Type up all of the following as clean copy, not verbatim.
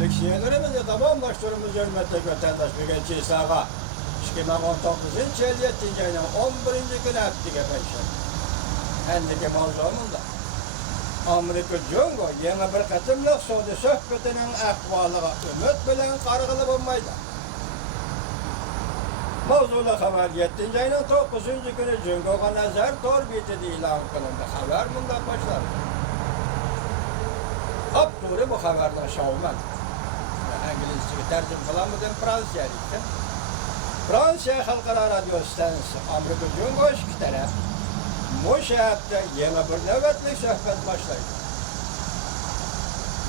Leksiyelerimizi tamamlaştırımız hürmetli vatandaş mügenci sağa. 2019 7. ayının 11. günü ettik efendim. Hendeki mavzumunda. Amerika Jungo yeni bir katımlık soğudu sohbetinin ahvalığa ümit bilen kargılı bulmaydı. Mavzula haber 7. ayının 9. günü Jungo'ga nazar torbiyeti ilan kılındı. Haber bundan başlar. Abduri bu haberden şovmen. İngilizce tercüm kılamadığım Fransiya'ydı. Fransa Halkara Radyo Stansı Amerika Jungo iki taraf. Bu şehirde yeni bir nöbetlik sohbet başlaydı.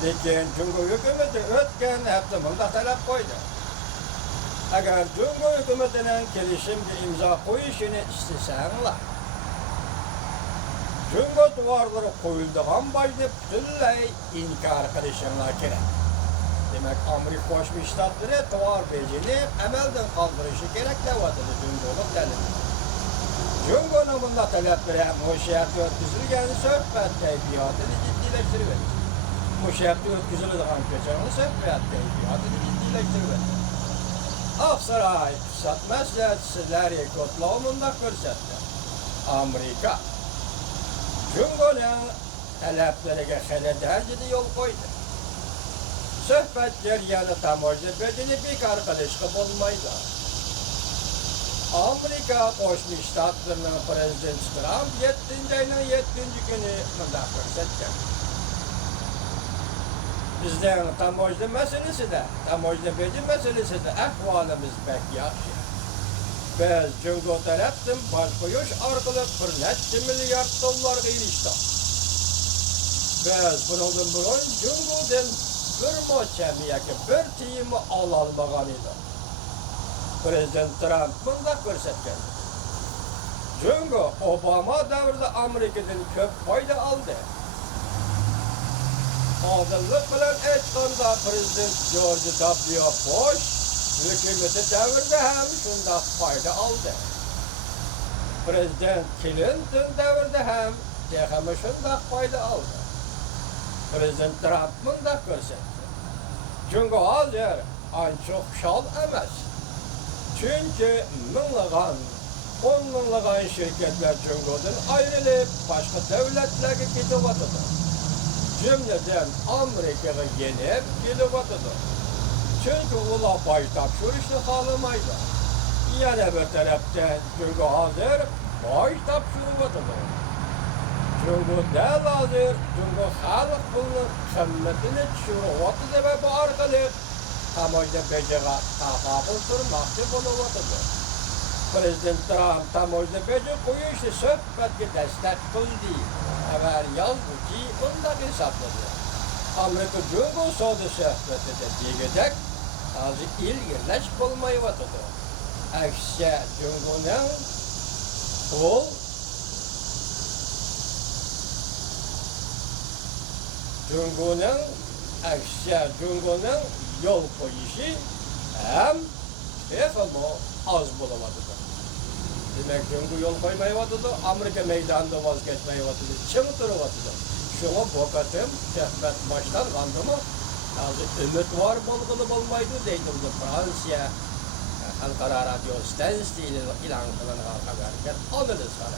Lekin Jungo hükümeti ötken hafta bunda talep koydu. Eğer Jungo hükümetinin kelişimde imza koyuşunu istesenler, Jungo duvarları koyulduğun başta bütünlüğü inkar kılışınlar gerek. Demek Amerika Koşmuş Ştatları duvar becini emelden kaldırışı gerek devatılı Jungo'luk delili. Jungo'nun bunda talepleri müşahede ötküzülgen sohbet keyfiyatını ciddileştirilir. Müşahede ötküzülüdüğün köçanlı sohbet keyfiyatını ciddileştirilir. Aksaray İktisat Məsləhətçiləri Kotlovunda göstərdi. Amerika Jungo'nun taleplerine xələdə yol koydu. Söhbət ceryanı tamoyda bedeli bir arkadaşlık olmaydı. Amerika Koşmuş Ştatlarının Prezident Trump 7. ayının 7. günü mındak gösterdi. Bizden tamoyda meselesi de, tamoyda bedi meselesi de ahvalımız pek yaxşı. Biz Jungo taraftan baş koyuş arkalı bir neçe milyar dollarga iliştik. Biz bunun burun Jungo'dan bir moçamiyaki bir tiyimi alalmagan idi. Prezident Trump bunda gösterdi. Jungo Obama davrida Amerikadan köp fayda aldı. Oldinlik bilan aytganda Prezident George W. Bush hükümeti davrida ham shunday fayda aldı. Prezident Clinton davrida ham texmi shunday fayda aldı. Prezident Trump bunda gösterdi. Jungo hozir ancha xushal emas. Çünkü minglagan, on minglagan şirketler Jungo'dan ayrılıp başka devletlerge gidivatıdı. Cümleden Amerika'ya yenip gidivatıdı. Çünkü ular baş tapşırışını sağlamaydı. Yana bir taraftan Jungo hazır baş tapşırıvatıdı. Jungo del hazır, Jungo halk bunun kımmetini düşürüvatıdı ve bu arkalık tamoyda beceğe takabıl durmakta buluvatıdı. Prezident Trump tamoyda bece koyuşu sohbetge destek kıldı. Haber yazdı ki bunda hesapladı. Amerika Jungo soğudu sohbeti de diyecek, azı ilgileş bulmayıvatıdı. Aksi Jungo'nun kul Jungo'nun yol koyuşu hem efendim az bulamadıdı. Demek Jungo yol koymayıvatıdı, Amerika meydanında vazgeçmeyivatıdı, çım duruvatıdı. Şuna bakatım, sohbet baştan kandı mı? Azı ümit var bulgulu bulmaydı deydi bu Fransa Halkara Radyo Stansı ilan kılınan haberken anılız var.